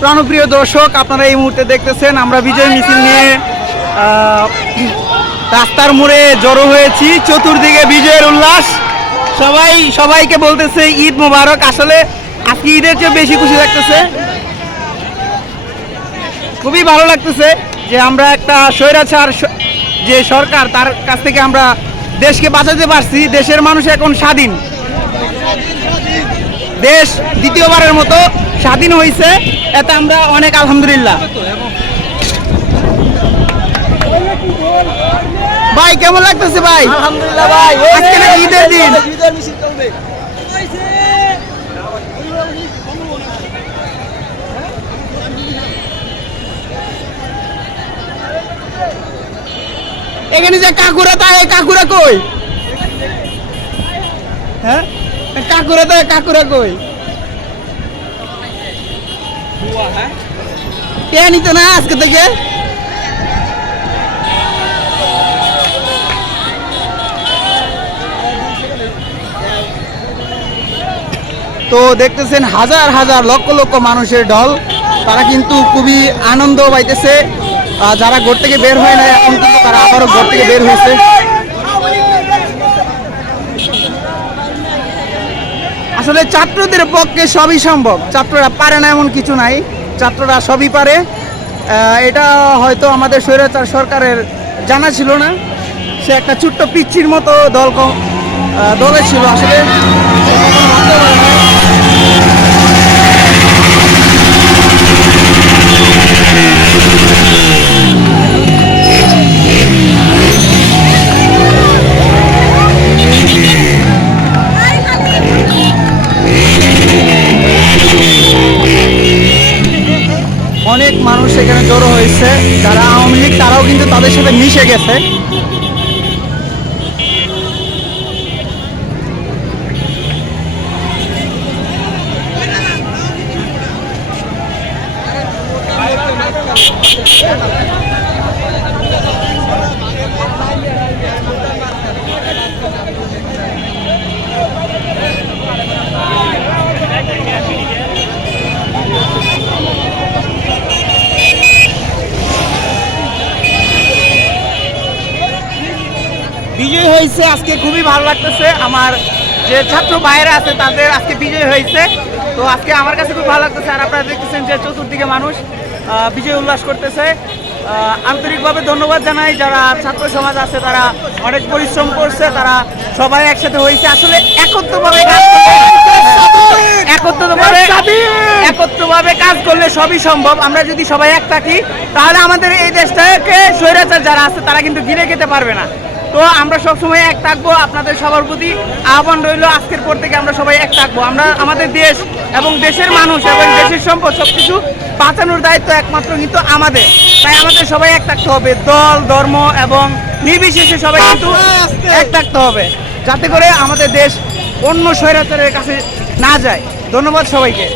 প্রাণপ্রিয় দর্শক, আপনারা এই মুহূর্তে দেখতেছেন আমরা বিজয় মিছিল নিয়ে রাস্তার মোড়ে জড়ো হয়েছি। চতুর্দিকে বিজয়ের উল্লাস, সবাইকে বলতেছে ঈদ মোবারক। আসলে আজকে ঈদের চেয়ে বেশি খুশি লাগতেছে, খুবই ভালো লাগতেছে যে আমরা একটা স্বৈরাচার যে সরকার, তার কাছ থেকে আমরা দেশকে বাঁচাতে পারছি। দেশের মানুষ এখন স্বাধীন, দেশ দ্বিতীয়বারের মতো স্বাধীন হয়েছে, এতে আমরা অনেক আলহামদুলিল্লাহ। ভাই কেমন লাগতেছে ভাই? আলহামদুলিল্লাহ ভাই, আজকে নাকি ঈদের দিন। এখানে যে কাকুরা, তাই কাকুরা কই? হ্যাঁ, কাকুরা কই? কে নিত না আজকে থেকে? তো দেখতেছেন হাজার হাজার লক্ষ লক্ষ মানুষের ঢল, তারা কিন্তু খুবই আনন্দ পাইতেছে। যারা ঘর থেকে বের হয় না, এখন কিন্তু তারা আবারও ঘর থেকে বের হয়েছে। আসলে ছাত্রদের পক্ষে সবই সম্ভব, ছাত্ররা পারে না এমন কিছু নাই, ছাত্ররা সবই পারে। এটা হয়তো আমাদের স্বৈরাচার সরকারের জানা ছিল না, সে একটা ছোট্ট পিচ্চির মতো দলে ছিল। আসলে অনেক মানুষ এখানে জড়ো হয়েছে, যারা আওয়ামী লীগ তারাও কিন্তু তাদের সাথে মিশে গেছে। বিজয় হয়েছে আজকে, খুবই ভালো লাগতেছে। আমার যে ছাত্র ভাইয়েরা আছে তাদের আজকে বিজয় হয়েছে, তো আজকে আমার কাছে খুব ভালো লাগতেছে। আর আপনারা দেখতেছেন যে চতুর্দিকে মানুষ বিজয় উল্লাস করতেছে। আন্তরিকভাবে ধন্যবাদ জানাই যারা ছাত্র সমাজ আছে, তারা অনেক পরিশ্রম করছে, তারা সবাই একসাথে হয়েছে। আসলে একত্রভাবে কাজ করলে সবই সম্ভব। আমরা যদি সবাই এক থাকি, তাহলে আমাদের এই দেশটাকে স্বৈরাচার যারা আছে তারা কিন্তু গিলে খেতে পারবে না। তো আমরা সবসময় এক থাকবো। আপনাদের সবার প্রতি আহ্বান রইল, আজকের পর থেকে আমরা সবাই এক থাকবো। আমরা আমাদের দেশ এবং দেশের মানুষ এবং দেশের সম্পদ সবকিছু বাঁচানোর দায়িত্ব একমাত্র কিন্তু আমাদের। তাই আমাদের সবাই এক থাকতে হবে, দল ধর্ম এবং নির্বিশেষে সবাই কিন্তু এক থাকতে হবে, যাতে করে আমাদের দেশ অন্য স্বৈরাচারের কাছে না যায়। ধন্যবাদ সবাইকে।